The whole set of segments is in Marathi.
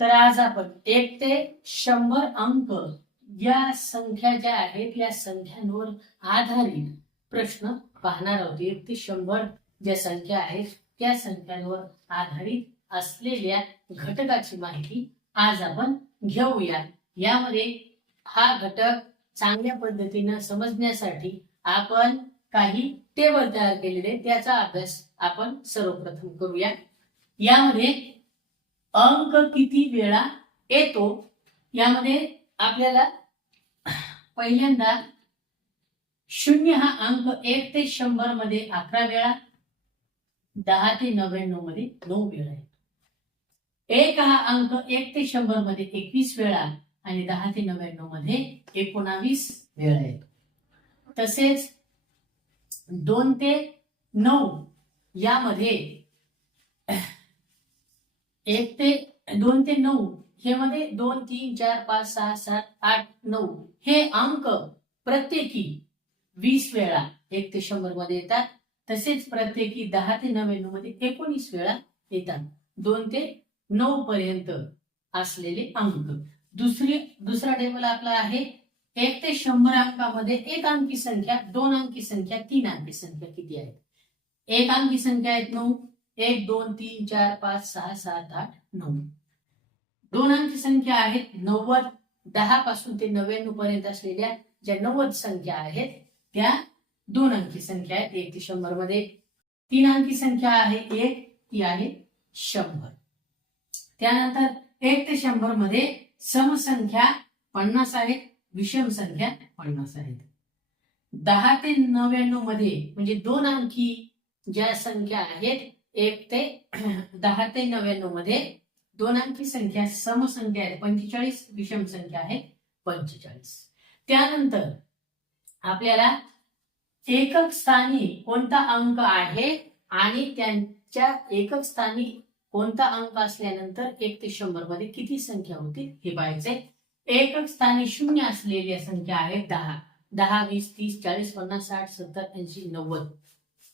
तर आज आपण एक ते शंभर अंक या संख्या ज्या आहेत या संख्यांवर आधारित प्रश्न पाहणार आहोत. एक ते शंभर ज्या संख्या आहेत त्या संख्यांवर आधारित असलेल्या घटकाची माहिती आज आपण घेऊया. यामध्ये हा घटक चांगल्या पद्धतीनं समजण्यासाठी आपण काही टेबल तयार केलेले त्याचा अभ्यास आपण सर्वप्रथम करूया. यामध्ये अंक किती वेळा येतो यामध्ये आपल्याला पहिल्यांदा शून्य हा अंक एक ते शंभरमध्ये अकरा वेळा दहा ते नव्याण्णवमध्ये नऊ वेळा येतो. एक हा अंक एक ते शंभरमध्ये एकवीस वेळा आणि दहा ते नव्याण्णवमध्ये एकोणावीस वेळा येतो. तसेच दोन ते नऊ यामध्ये एक ते दोन ते नऊ हे मध्ये दोन तीन चार पाच सहा सात आठ नऊ हे अंक प्रत्येकी वीस वेळा एक ते शंभरमध्ये येतात. तसेच प्रत्येकी दहा ते नव्याण्णवमध्ये एकोणीस वेळा येतात. दोन ते नऊ पर्यंत असलेले अंक. दुसरी दुसरा टेबल आपला आहे. एक ते शंभर अंकामध्ये एक अंकी संख्या दोन अंकी संख्या तीन अंकी संख्या किती आहेत? एक अंकी संख्या आहेत नऊ. एक दोन तीन चार पाच सहा सात आठ नऊ. दोन अंकी संख्या आहेत नव्वद दहा पासून ते नव्याण्णव पर्यंत असलेल्या ज्या नव्वद संख्या आहेत त्या दोन अंकी संख्या आहेत. एक ते शंभरमध्ये तीन अंकी संख्या आहे एक ती आहे शंभर. त्यानंतर एक ते शंभरमध्ये समसंख्या पन्नास आहेत विषम संख्या पन्नास आहेत दहा ते नव्याण्णवमध्ये म्हणजे दोन अंकी ज्या संख्या आहेत एक ते दहा ते नव्याण्णवमध्ये दोन अंकी संख्या समसंख्या आहेत पंचेचाळीस विषम संख्या आहे. पंचेचाळीस. त्यानंतर आपल्याला एकक स्थानी कोणता अंक आहे आणि त्यांच्या एकक स्थानी कोणता अंक असल्यानंतर एक ते शंभरमध्ये किती संख्या होती हे पाहायचे एकक स्थानी शून्य असलेली संख्या आहे दहा. दहा वीस तीस चाळीस पन्नास साठ सत्तर ऐंशी नव्वद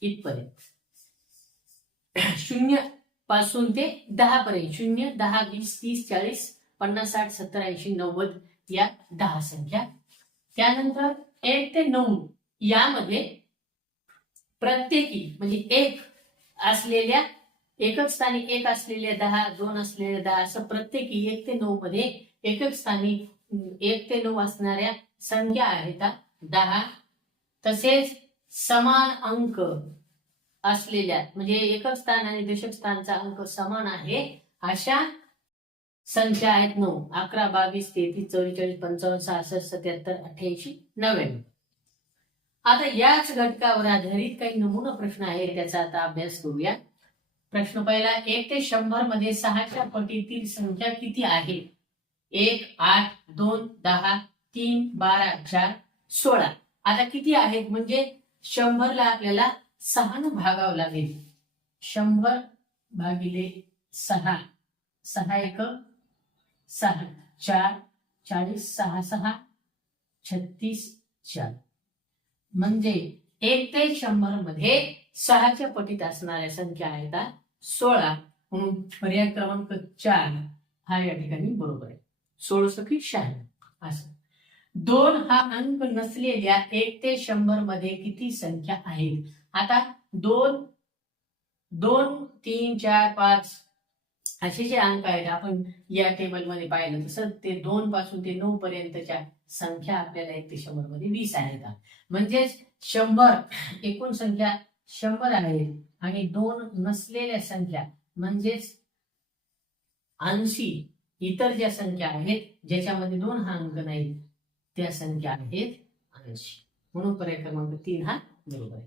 इथपर्यंत. शून्यपासून ते दहा पर्यंत. शून्य दहा वीस तीस चाळीस पन्नास साठ सत्तर ऐंशी नव्वद या दहा संख्या. त्यानंतर एक ते नऊ यामध्ये प्रत्येकी म्हणजे एक असलेल्या एकक स्थानी एक असलेल्या दहा दोन असलेल्या दहा असं प्रत्येकी एक ते नऊ मध्ये एकक स्थानी एक ते नऊ असणाऱ्या संख्या आहेत दहा. तसेच समान अंक असलेल्या म्हणजे एकक स्थान आणि दशक स्थानचा अंक समान आहे अशा संख्या आहेत नऊ. अकरा बावीस तेहतीस चौवेचाळीस पंचावन्न सहासष्ट सत्याहत्तर अठ्ठ्याऐंशी नव्याण्णव. आता याच घटकावर आधारित काही नमुना प्रश्न आहे त्याचा आता अभ्यास करूया. प्रश्न पहिला एक ते शंभरमध्ये सहाच्या पटीतील संख्या किती आहे? एक आठ दोन दहा तीन बारा चार सोळा. आता किती आहेत? म्हणजे शंभरला आपल्याला सहानं भागावं लागेल. शंभर भागिले सहा. सहा एक सहा चार चाळीस सहा सहा छत्तीस चार. म्हणजे एक ते शंभरमध्ये सहाच्या पटीत असणाऱ्या संख्या आहेत सोळा. म्हणून पर्याय क्रमांक चार हा या ठिकाणी बरोबर आहे. सोळ सखी शहाण्णव असं. दोन हा अंक नसलेल्या एक ते शंभरमध्ये किती संख्या आहेत? आता दोन दोन तीन चार पाच असे जे अंक आहेत आपण या टेबलमध्ये पाहिलं तसं ते दोन पासून ते नऊ पर्यंतच्या संख्या आपल्याला एक ते शंभरमध्ये वीस आहेत. म्हणजेच शंभर एकूण संख्या शंभर आहेत आणि दोन नसलेल्या संख्या म्हणजेच ऐंशी इतर ज्या संख्या आहेत ज्याच्यामध्ये दोन हा अंक नाही त्या संख्या आहेत ऐंशी. म्हणून पर्याय क्रमांक तीन हा बरोबर आहे.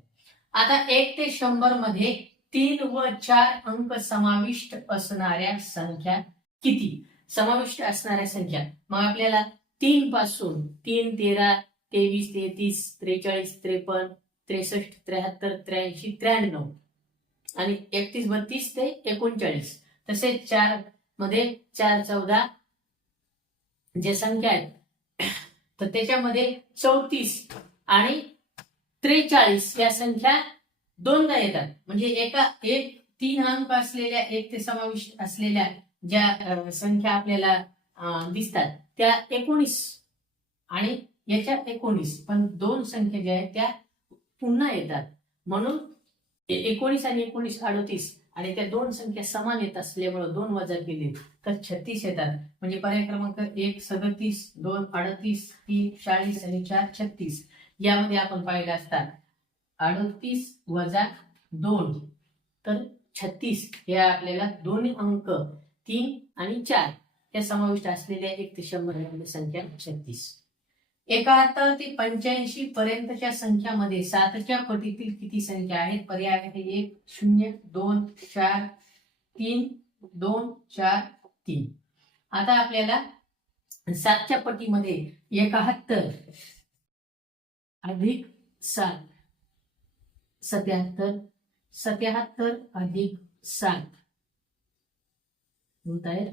आता एक ते शंभरमध्ये तीन व चार अंक समाविष्ट असणाऱ्या संख्या किती? समाविष्ट असणाऱ्या संख्या. मग आपल्याला तीन पासून तीन तेरा तेवीस तेहतीस त्रेचाळीस त्रेपन्न त्रेसष्ट त्र्याहत्तर त्र्याऐंशी त्र्याण्णव. आणि एकतीस बत्तीस ते एकोणचाळीस. तसेच चारमध्ये चार चौदा जे संख्या आहेत तर त्याच्यामध्ये चौतीस आणि त्रेचाळीस या संख्या दोनदा येतात. म्हणजे एका एक तीन अंक असलेल्या एक ते समाविष्ट असलेल्या ज्या संख्या आपल्याला दिसतात त्या एकोणीस. आणि याच्या एकोणीस पण दोन संख्या ज्या आहेत त्या पुन्हा येतात. म्हणून एकोणीस आणि एकोणीस अडतीस आणि त्या दोन संख्या समान येत असल्यामुळे दोन वजा केले तर छत्तीस येतात. म्हणजे पर्याय क्रमांक एक सदतीस दोन अडतीस तीन चाळीस आणि चार छत्तीस. यामध्ये आपण पाहिले असतात अडतीस वजा दोन तर छत्तीस हे आपल्याला दोन अंक तीन आणि चार या समाविष्ट असलेल्या एक ते शंभर संख्या छत्तीस. एकाहत्तर ते पंच्याऐंशी पर्यंतच्या संख्यामध्ये सातच्या पटीतील किती संख्या आहेत? पर्याय आहे एक शून्य दोन चार तीन दोन चार तीन. आता आपल्याला सातच्या पटीमध्ये एकाहत्तर अधिक सात. सत्याहत्तर. सत्याहत्तर अधिक सात. होत आहे.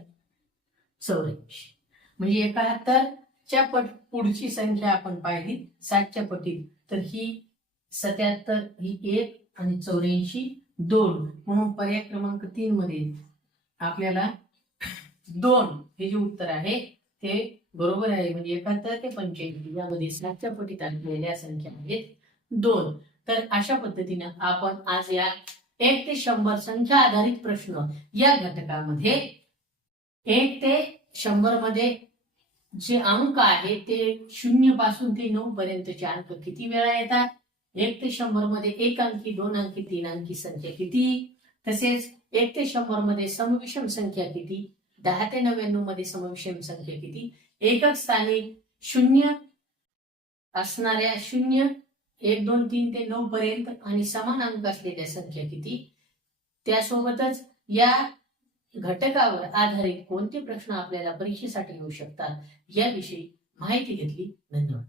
चौऱ्याऐंशी. म्हणजे एकाहत्तरच्या पट पुढची संख्या आपण पाहिली सातच्या पटीत. तर ही सत्याहत्तर ही एक आणि चौऱ्याऐंशी दोन. म्हणून पर्याय क्रमांक तीन मध्ये आपल्याला दोन हे जे उत्तर आहे ते बरोबर आहे. म्हणजे एकाहत्तर ते पंच्याऐंशी यामध्ये सातच्या पटीत आणलेल्या संख्या आहेत. दोन. तर अशा पद्धतीनं आपण आज या एक ते शंभर संख्या आधारित प्रश्न या घटकामध्ये एक ते शंभरमध्ये जे अंक आहे ते शून्यपासून ते नऊ पर्यंतचे अंक किती वेळा येतात? एक ते शंभरमध्ये एक अंकी दोन अंकी तीन अंकी संख्या किती? तसेच एक ते शंभरमध्ये समविषम संख्या किती? दहा ते नव्याण्णवमध्ये समविषम संख्या किती? एकक स्थानी शून्य असणाऱ्या शून्य एक दोन तीन ते नऊ पर्यंत आणि समान अंक असलेल्या संख्या किती? त्यासोबतच या घटकावर आधारित कोणते प्रश्न आपल्याला परीक्षेसाठी येऊ शकतात याविषयी माहिती घेतली. धन्यवाद.